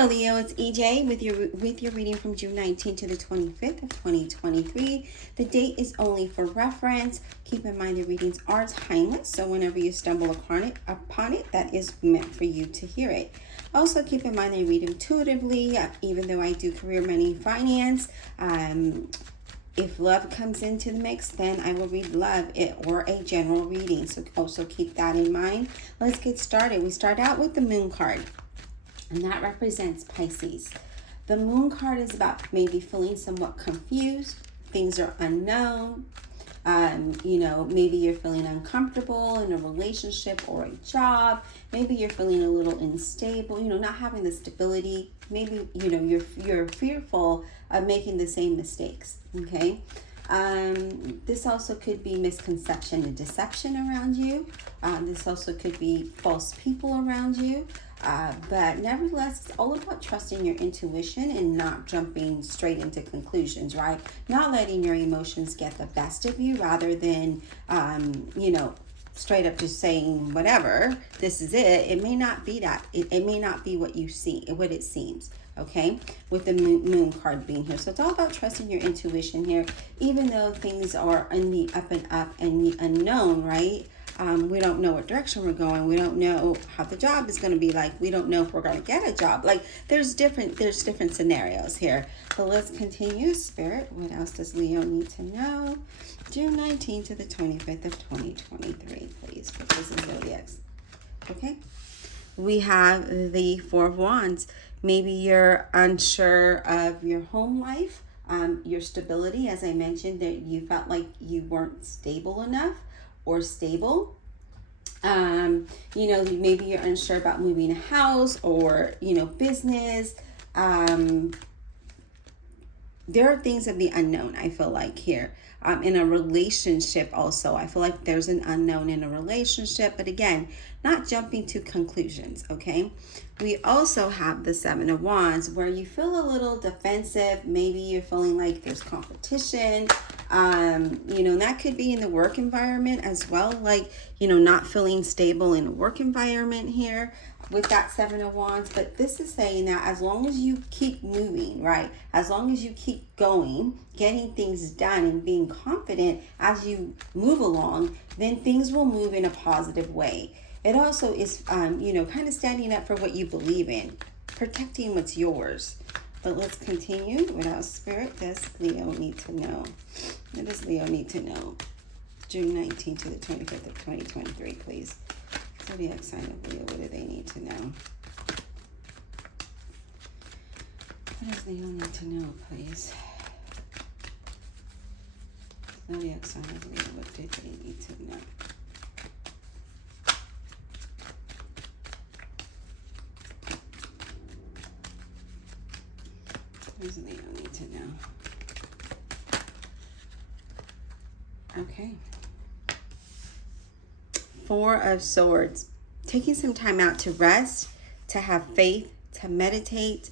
Hello Leo, it's EJ with your reading from June 19th to the 25th of 2023. The date is only for reference. Keep in mind the readings are timeless, so whenever you stumble upon it, that is meant for you to hear it. Also keep in mind I read intuitively, even though I do career, money, finance. If love comes into the mix, then I will read love or a general reading. So also keep that in mind. Let's get started. We start out with the moon card, and that represents Pisces. The moon card is about maybe feeling somewhat confused. Things are unknown. Maybe you're feeling uncomfortable in a relationship or a job. Maybe you're feeling a little unstable, not having the stability. Maybe, you're fearful of making the same mistakes, okay? This also could be misconception and deception around you. This also could be false people around you. But nevertheless, it's all about trusting your intuition and not jumping straight into conclusions, right? Not letting your emotions get the best of you rather than, straight up just saying whatever, this is it. It may not be that. It may not be what you see, what it seems. Okay, with the moon card being here. So it's all about trusting your intuition here, even though things are in the up and up and the unknown, right? We don't know what direction we're going. We don't know how the job is going to be like. We don't know if we're going to get a job. Like there's different scenarios here. So let's continue. Spirit, what else does Leo need to know? June 19th to the 25th of 2023, please, for this is zodiacs. Okay. We have the Four of Wands. Maybe you're unsure of your home life, your stability. As I mentioned, that you felt like you weren't stable enough or stable. Maybe you're unsure about moving a house or, business. There are things of the unknown, I feel like here. In a relationship also, I feel like there's an unknown in a relationship, but again, not jumping to conclusions, okay? We also have the Seven of Wands where you feel a little defensive. Maybe you're feeling like there's competition. That could be in the work environment as well, like, not feeling stable in a work environment here with that Seven of Wands. But this is saying that as long as you keep moving, right? As long as you keep going, getting things done and being confident as you move along, then things will move in a positive way. It also is, kind of standing up for what you believe in, protecting what's yours. But let's continue. What else, Spirit, does Leo need to know? What does Leo need to know? June 19th to the 25th of 2023, please. Zodiac sign of Leo, what do they need to know? What does Leo need to know, please? Zodiac sign of Leo, what do they need to know? What does Leo need to know? Okay. Four of Swords. Taking some time out to rest, to have faith, to meditate.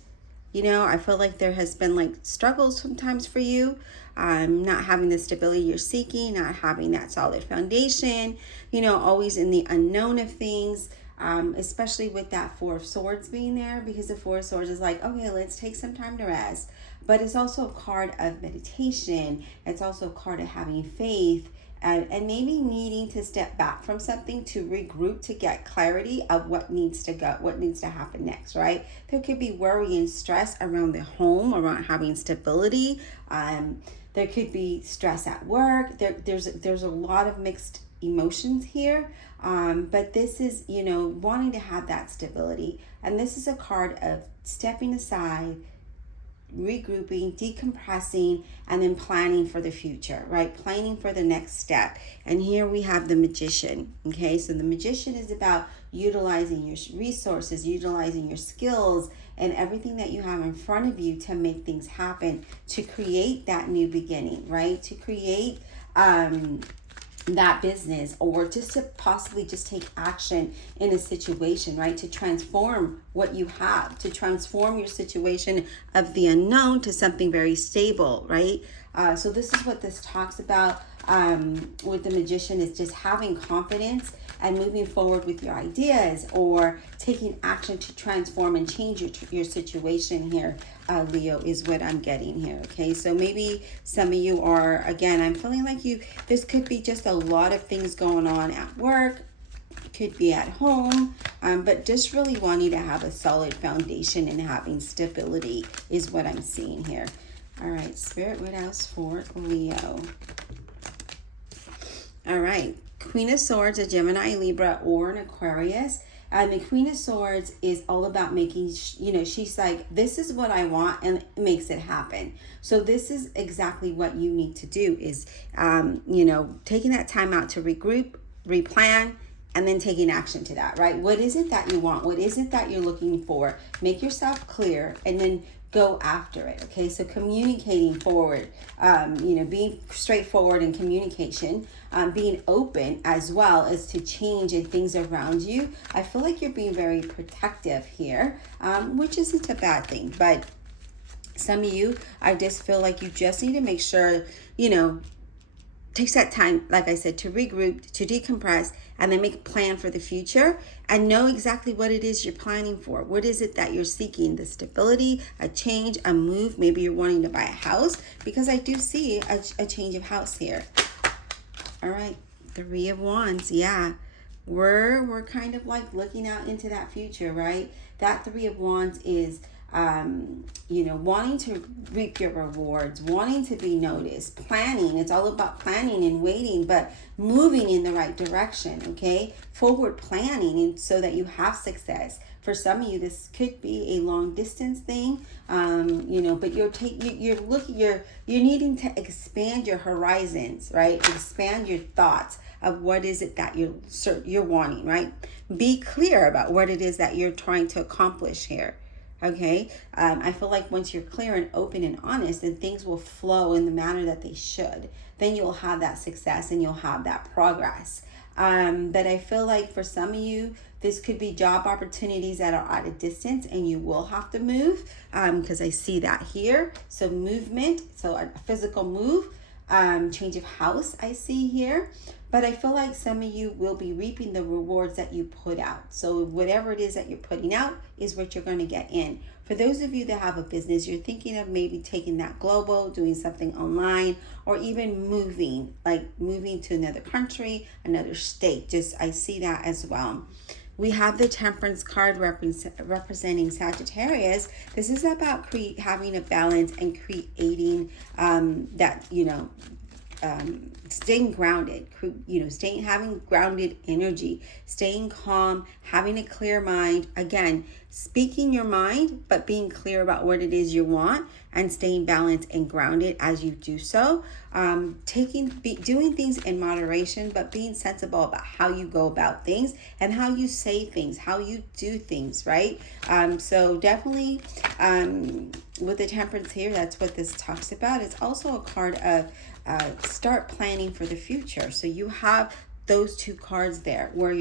I feel like there has been struggles sometimes for you. Not having the stability you're seeking, not having that solid foundation, always in the unknown of things. Especially with that Four of Swords being there, because the Four of Swords is like, okay, let's take some time to rest. But it's also a card of meditation. It's also a card of having faith and maybe needing to step back from something to regroup, to get clarity of what needs to go, what needs to happen next, right? There could be worry and stress around the home, around having stability. There could be stress at work. There's a lot of mixed emotions here. But this is, wanting to have that stability. And this is a card of stepping aside, regrouping, decompressing, and then planning for the future, right? Planning for the next step. And here we have the Magician, okay? So the Magician is about utilizing your resources, utilizing your skills, and everything that you have in front of you to make things happen, to create that new beginning, right? To create, that business, or just to possibly just take action in a situation, right? To transform what you have, to transform your situation of the unknown to something very stable, right? So this is what this talks about with the Magician, is just having confidence and moving forward with your ideas, or taking action to transform and change your situation here, Leo, is what I'm getting here. Okay, so maybe some of you are, again, I'm feeling like this could be just a lot of things going on at work, could be at home, but just really wanting to have a solid foundation and having stability is what I'm seeing here. All right, Spirit, what else for Leo? All right, Queen of Swords, a Gemini, Libra, or an Aquarius. And the Queen of Swords is all about making, she's like, this is what I want, and it makes it happen. So this is exactly what you need to do is, taking that time out to regroup, replan, and then taking action to that, right? What is it that you want? What is it that you're looking for? Make yourself clear and then go after it, okay? So communicating forward, being straightforward in communication, being open as well as to change and things around you. I feel like you're being very protective here, which isn't a bad thing. But some of you, I just feel like you just need to make sure, takes that time, like I said, to regroup, to decompress, and then make a plan for the future and know exactly what it is you're planning for. What is it that you're seeking? The stability, a change, a move. Maybe you're wanting to buy a house, because I do see a change of house here. All right, Three of Wands. Yeah, we're kind of like looking out into that future, right? That Three of Wands is wanting to reap your rewards, wanting to be noticed, planning. It's all about planning and waiting, but moving in the right direction, okay? Forward planning, and so that you have success. For some of you, this could be a long distance thing, but you're needing to expand your horizons, right? Expand your thoughts of what is it that you're wanting, right? Be clear about what it is that you're trying to accomplish here. Okay, I feel like once you're clear and open and honest, then things will flow in the manner that they should. Then you'll have that success and you'll have that progress. But I feel like for some of you, this could be job opportunities that are at a distance and you will have to move, because I see that here. So movement, so a physical move, change of house I see here. But I feel like some of you will be reaping the rewards that you put out. So whatever it is that you're putting out is what you're going to get in. For those of you that have a business, you're thinking of maybe taking that global, doing something online, or even moving to another country, another state. I see that as well. We have the Temperance card representing Sagittarius. This is about having a balance and creating staying grounded, having grounded energy, staying calm, having a clear mind. Again, speaking your mind, but being clear about what it is you want and staying balanced and grounded as you do so. Doing things in moderation, but being sensible about how you go about things and how you say things, how you do things, right? So definitely with the Temperance here, that's what this talks about. It's also a card of start planning for the future. So you have those two cards there where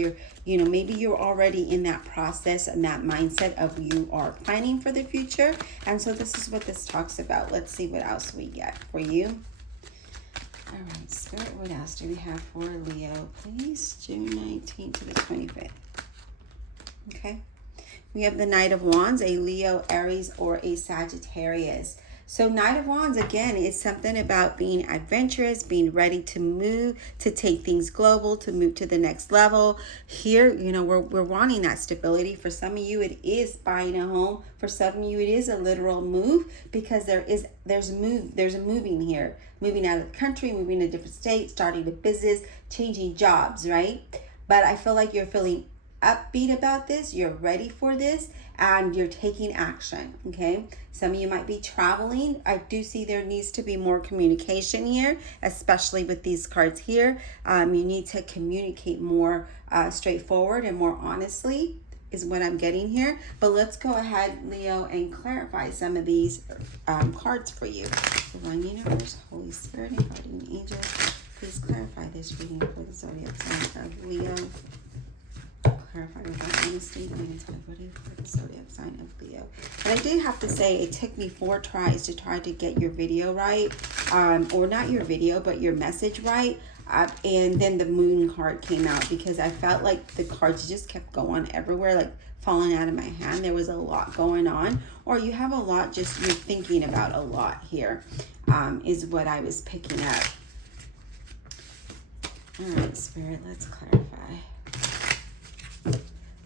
maybe you're already in that process and that mindset of you are planning for the future. And so this is what this talks about. Let's see what else we get for you. All right, Spirit, what else do we have for Leo, please? June 19th to the 25th. Okay. We have the Knight of Wands, a Leo, Aries, or a Sagittarius. So Knight of Wands, again, is something about being adventurous, being ready to move, to take things global, to move to the next level. Here, we're wanting that stability. For some of you, it is buying a home. For some of you, it is a literal move, because there's a moving here. Moving out of the country, moving to a different state, starting a business, changing jobs, right? But I feel like you're feeling upbeat about this. You're ready for this. And you're taking action, okay? Some of you might be traveling. I do see there needs to be more communication here, especially with these cards here. You need to communicate more straightforward and more honestly is what I'm getting here. But let's go ahead, Leo, and clarify some of these cards for you. Divine Universe, Holy Spirit, and Guardian Angels, please clarify this reading for the zodiac sign of Leo. Clarify without honesty and integrity for the zodiac sign of Leo. And I did have to say, it took me 4 tries to try to get your video right, or not your video, but your message right. And then the moon card came out because I felt like the cards just kept going everywhere, like falling out of my hand. There was a lot going on, or you have a lot just you're thinking about a lot here, is what I was picking up. All right, Spirit, let's clarify.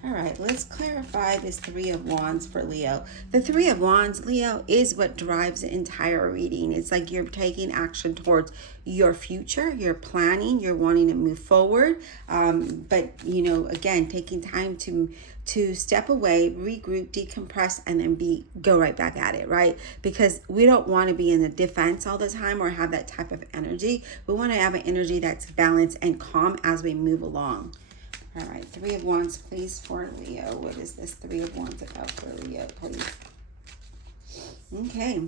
All right, let's clarify this Three of Wands for Leo. The Three of Wands, Leo, is what drives the entire reading. It's like you're taking action towards your future. You're planning. You're wanting to move forward. But, you know, again, taking time to step away, regroup, decompress, and then go right back at it, right? Because we don't want to be in the defense all the time or have that type of energy. We want to have an energy that's balanced and calm as we move along. All right, Three of Wands, please, for Leo. What is this Three of Wands about for Leo, please? Okay,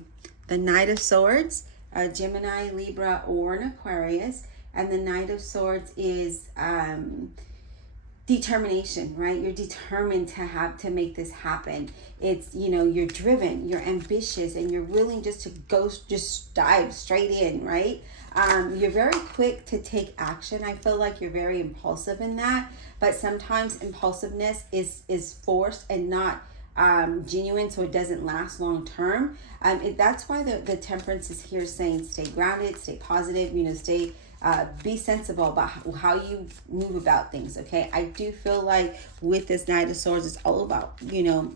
the Knight of Swords, a Gemini, Libra, or an Aquarius. And the Knight of Swords is determination, right? You're determined to make this happen. It's, you know, you're driven, you're ambitious, and you're willing just to dive straight in, right? You're very quick to take action. I feel like you're very impulsive in that, but sometimes impulsiveness is forced and not genuine, so it doesn't last long term. That's why the Temperance is here saying stay grounded, stay positive, you know, be sensible about how you move about things, okay? I do feel like with this Knight of Swords, it's all about, you know,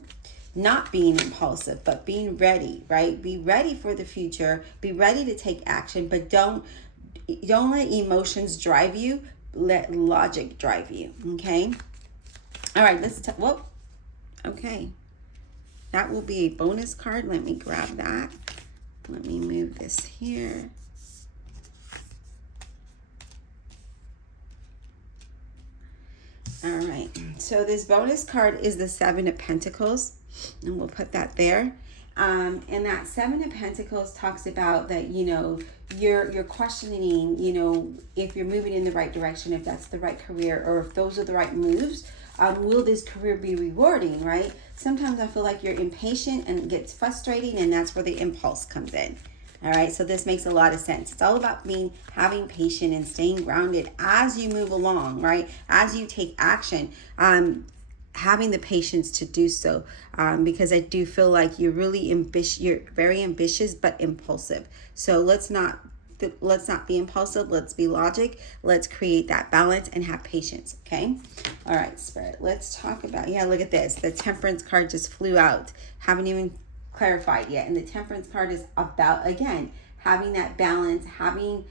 not being impulsive, but being ready, right? Be ready for the future. Be ready to take action, but don't let emotions drive you. Let logic drive you, okay? All right, whoa, okay. That will be a bonus card. Let me grab that. Let me move this here. All right, so this bonus card is the Seven of Pentacles, and we'll put that there. And that Seven of Pentacles talks about that, you know, you're questioning, you know, if you're moving in the right direction, if that's the right career, or if those are the right moves. Will this career be rewarding, right? Sometimes I feel like you're impatient and it gets frustrating, and that's where the impulse comes in. All right, so this makes a lot of sense. It's all about having patience and staying grounded as you move along, right? As you take action, having the patience to do so, because I do feel like you're really ambitious. You're very ambitious but impulsive. So let's not be impulsive. Let's be logic. Let's create that balance and have patience. Okay. All right, Spirit. Let's talk about. Yeah, look at this. The Temperance card just flew out. Haven't even clarified yet, and the Temperance card is about, again, having that balance, having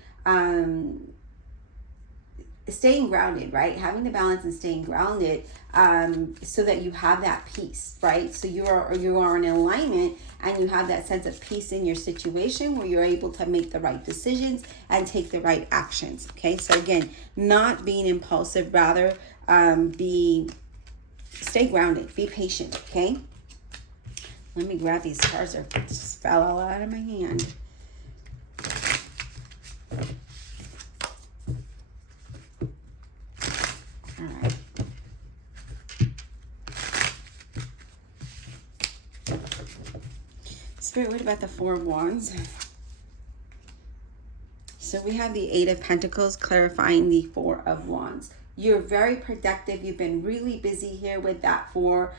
staying grounded, right? Having the balance and staying grounded, so that you have that peace, right? So you are in alignment, and you have that sense of peace in your situation where you're able to make the right decisions and take the right actions. Okay, so again, not being impulsive, rather stay grounded, be patient. Okay. Let me grab these cards. They just fell all out of my hand. All right. Spirit, what about the Four of Wands? So we have the Eight of Pentacles clarifying the Four of Wands. You're very productive. You've been really busy here with that Four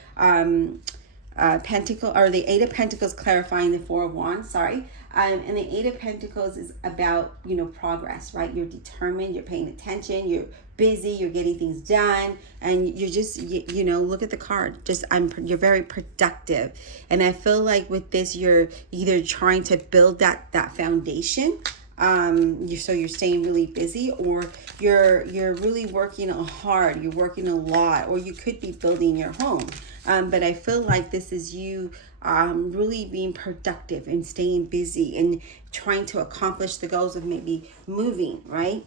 Pentacle, or the Eight of Pentacles clarifying the Four of Wands, sorry. And the Eight of Pentacles is about, you know, progress, right? You're determined, you're paying attention, you're busy, you're getting things done, and you're just, you know, look at the card. You're very productive. And I feel like with this, you're either trying to build that foundation, so you're staying really busy, or you're really working hard, you're working a lot, or you could be building your home. But I feel like this is you really being productive and staying busy and trying to accomplish the goals of maybe moving, right?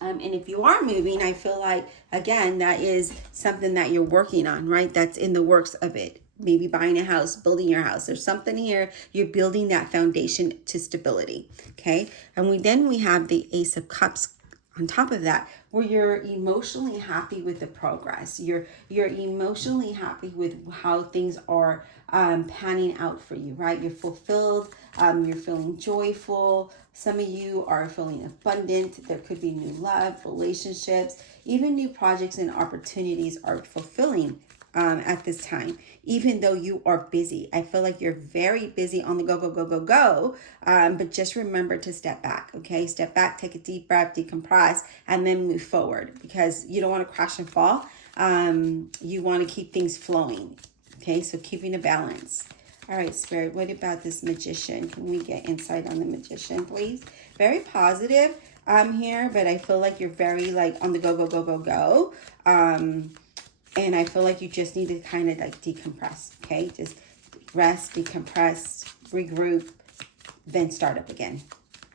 And if you are moving, I feel like, again, that is something that you're working on, right? That's in the works of it. Maybe buying a house, building your house. There's something here. You're building that foundation to stability, okay? And we have the Ace of Cups on top of that, where you're emotionally happy with the progress. You're emotionally happy with how things are panning out for you, right? You're fulfilled. You're feeling joyful. Some of you are feeling abundant. There could be new love, relationships, even new projects and opportunities are fulfilling at this time, even though you are busy. I feel like you're very busy on the go, go, go, go, go. But just remember to step back, okay? Step back, take a deep breath, decompress, and then move forward, because you don't want to crash and fall. You want to keep things flowing, okay? So keeping a balance. All right, Spirit, what about this Magician? Can we get insight on the Magician, please? Very positive here, but I feel like you're very like on the go, go, go, go, go. And I feel like you just need to kind of like decompress, okay? Just rest, decompress, regroup, then start up again,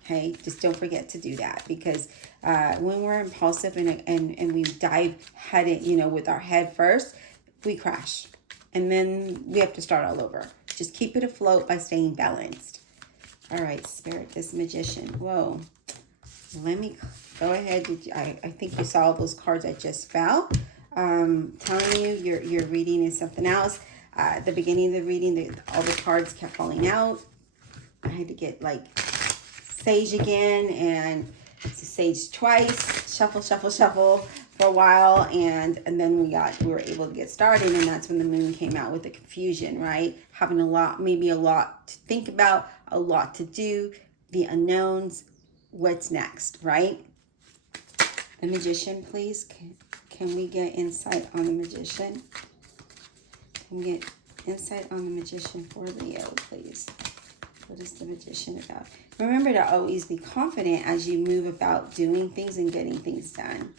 okay? Just don't forget to do that, because when we're impulsive and we dive with our head first, we crash. And then we have to start all over. Just keep it afloat by staying balanced. All right, Spirit, this Magician. Whoa. Let me go ahead. I think you saw those cards I just fell. Telling you your reading is something else. At the beginning of the reading, all the cards kept falling out. I had to get like Sage again and Sage twice. Shuffle, shuffle, shuffle for a while, and then we were able to get started, and that's when the Moon came out with the confusion, right? Having maybe a lot to think about, a lot to do, the unknowns, what's next, right? The Magician, please. Can we get insight on the Magician? Can we get insight on the Magician for Leo, please? What is the Magician about? Remember to always be confident as you move about doing things and getting things done.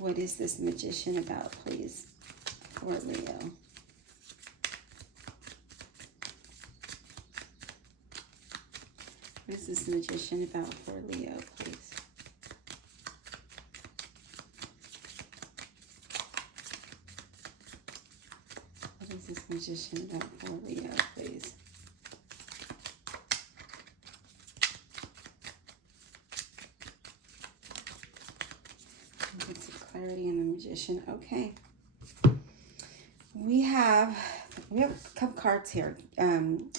What is this Magician about, please, for Leo? What is this Magician about for Leo, please? What is this Magician about for Leo, please? Get some clarity in the Magician. Okay. We have a couple cards here,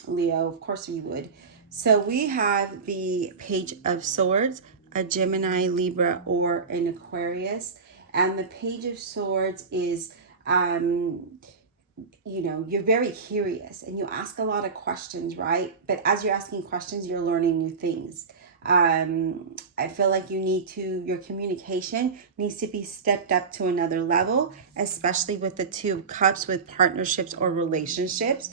Leo. Of course we would. So we have the Page of Swords, a Gemini, Libra, or an Aquarius. And the Page of Swords is, you're very curious and you ask a lot of questions, right? But as you're asking questions, you're learning new things. I feel like your communication needs to be stepped up to another level, especially with the Two of Cups with partnerships or relationships,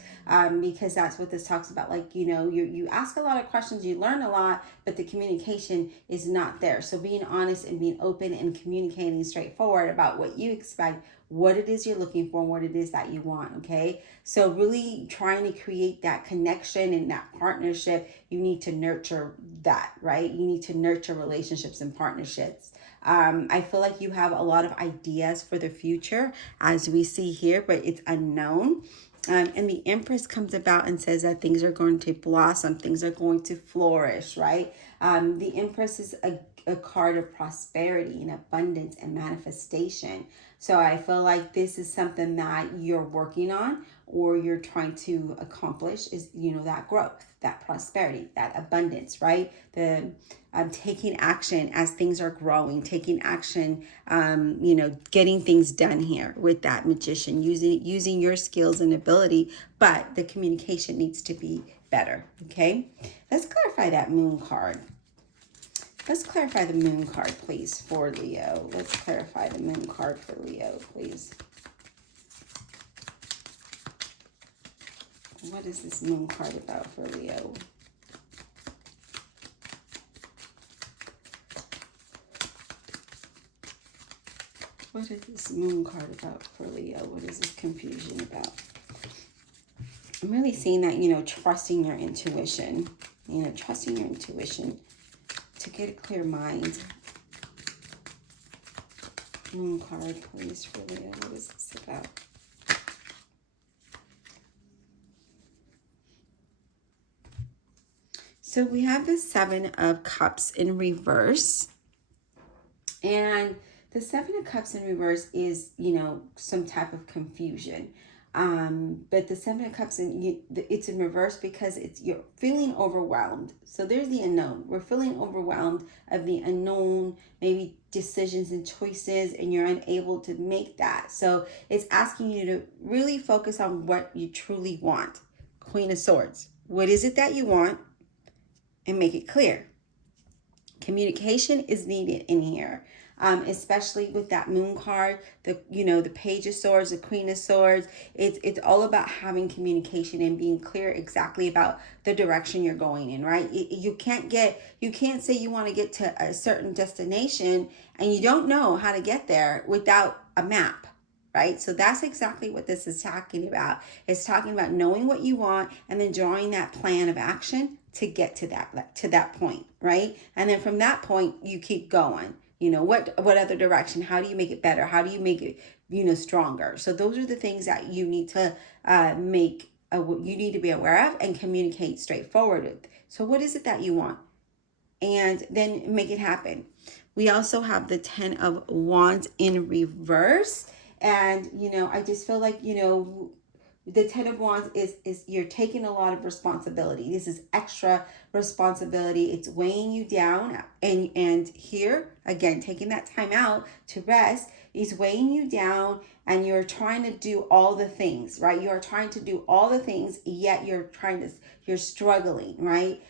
because that's what this talks about. Like, you ask a lot of questions, you learn a lot, but the communication is not there. So being honest and being open and communicating straightforward about what you expect, what it is you're looking for, and what it is that you want, okay? So really trying to create that connection and that partnership, you need to nurture that, right? You need to nurture relationships and partnerships. I feel like you have a lot of ideas for the future, as we see here, but it's unknown. And the Empress comes about and says that things are going to blossom, things are going to flourish, right? The Empress is a card of prosperity and abundance and manifestation. So I feel like this is something that you're working on or you're trying to accomplish is, that growth, that prosperity, that abundance, right? The taking action as things are growing, taking action, getting things done here with that Magician, using your skills and ability, but the communication needs to be better, okay? Let's clarify that Moon card. Let's clarify the Moon card, please, for Leo. Let's clarify the Moon card for Leo, please. What is this Moon card about for Leo? What is this Moon card about for Leo? What is this confusion about? I'm really seeing that, trusting your intuition. Trusting your intuition to get a clear mind. Moon card, please, for Leo. What is this about? So we have the Seven of Cups in reverse. And the Seven of Cups in reverse is, some type of confusion. But the Seven of Cups, it's in reverse because you're feeling overwhelmed. So there's the unknown. We're feeling overwhelmed of the unknown, maybe decisions and choices, and you're unable to make that. So it's asking you to really focus on what you truly want. Queen of Swords. What is it that you want? And make it clear. Communication is needed in here, especially with that Moon card, the Page of Swords, the Queen of Swords. It's all about having communication and being clear exactly about the direction you're going in, right? You can't say you want to get to a certain destination and you don't know how to get there without a map. Right? So that's exactly what this is talking about. It's talking about knowing what you want and then drawing that plan of action to get to that point, right? And then from that point, you keep going. What other direction? How do you make it better? How do you make it, stronger? So those are the things that you need to you need to be aware of and communicate straightforward with. So what is it that you want? And then make it happen. We also have the 10 of Wands in reverse. And, I just feel like, the 10 of Wands is you're taking a lot of responsibility. This is extra responsibility. It's weighing you down. And here, again, taking that time out to rest is weighing you down, and you're trying to do all the things, right? You're trying to do all the things, yet you're struggling, right?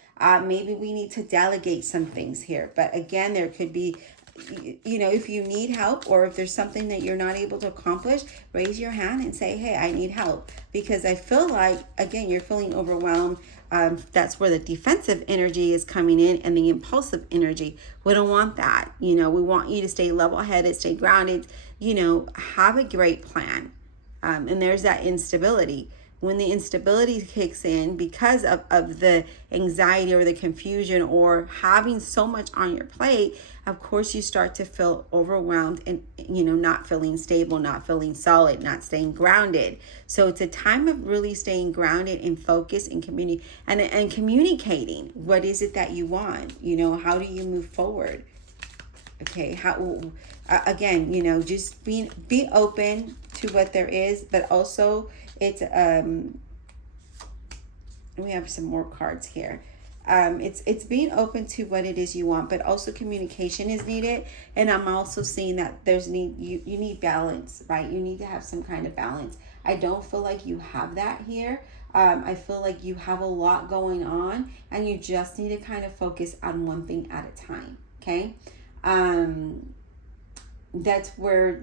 Maybe we need to delegate some things here. But again, there could be, if you need help, or if there's something that you're not able to accomplish, raise your hand and say, hey, I need help. Because I feel like, again, you're feeling overwhelmed. That's where the defensive energy is coming in, and the impulsive energy. We don't want that. We want you to stay level-headed, stay grounded, have a great plan. And there's that instability. When the instability kicks in because of the anxiety or the confusion or having so much on your plate, of course you start to feel overwhelmed and, not feeling stable, not feeling solid, not staying grounded. So it's a time of really staying grounded and focused and communicating. What is it that you want? How do you move forward? Okay, again, just be open to what there is, but also it's we have some more cards here. It's being open to what it is you want, but also communication is needed. And I'm also seeing that you need balance, right? You need to have some kind of balance. I don't feel like you have that here. I feel like you have a lot going on, and you just need to kind of focus on one thing at a time. Okay. That's where,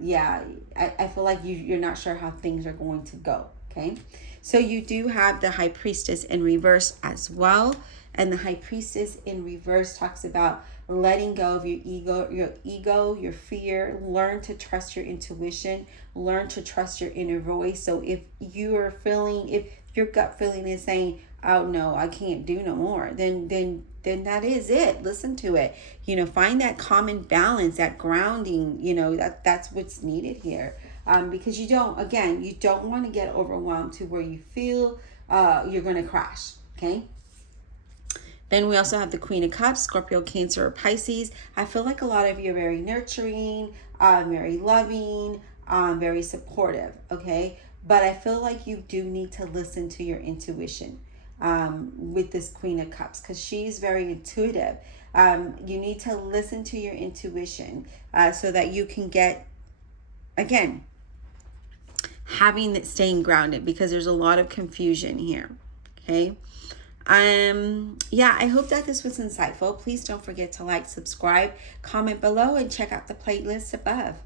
I feel like you're not sure how things are going to go. Okay. So you do have the High Priestess in reverse as well. And the High Priestess in reverse talks about letting go of your ego, your fear. Learn to trust your intuition. Learn to trust your inner voice. So if your gut feeling is saying, oh no, I can't do no more, then that is it. Listen to it. Find that common balance, that grounding, that's what's needed here. Because you don't want to get overwhelmed to where you feel you're going to crash. Okay. Then we also have the Queen of Cups, Scorpio, Cancer, or Pisces. I feel like a lot of you are very nurturing, very loving, very supportive. Okay. But I feel like you do need to listen to your intuition with this Queen of Cups, because she's very intuitive. You need to listen to your intuition so that you can get, again, staying grounded, because there's a lot of confusion here. Okay. I hope that this was insightful. Please don't forget to like, subscribe, comment below, and check out the playlist above.